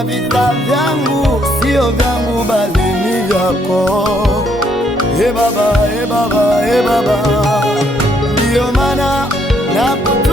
maana vita vyangu sio vyangu bali ni vyako. Baba, Baba, Baba, ndiyo maana nakutukuza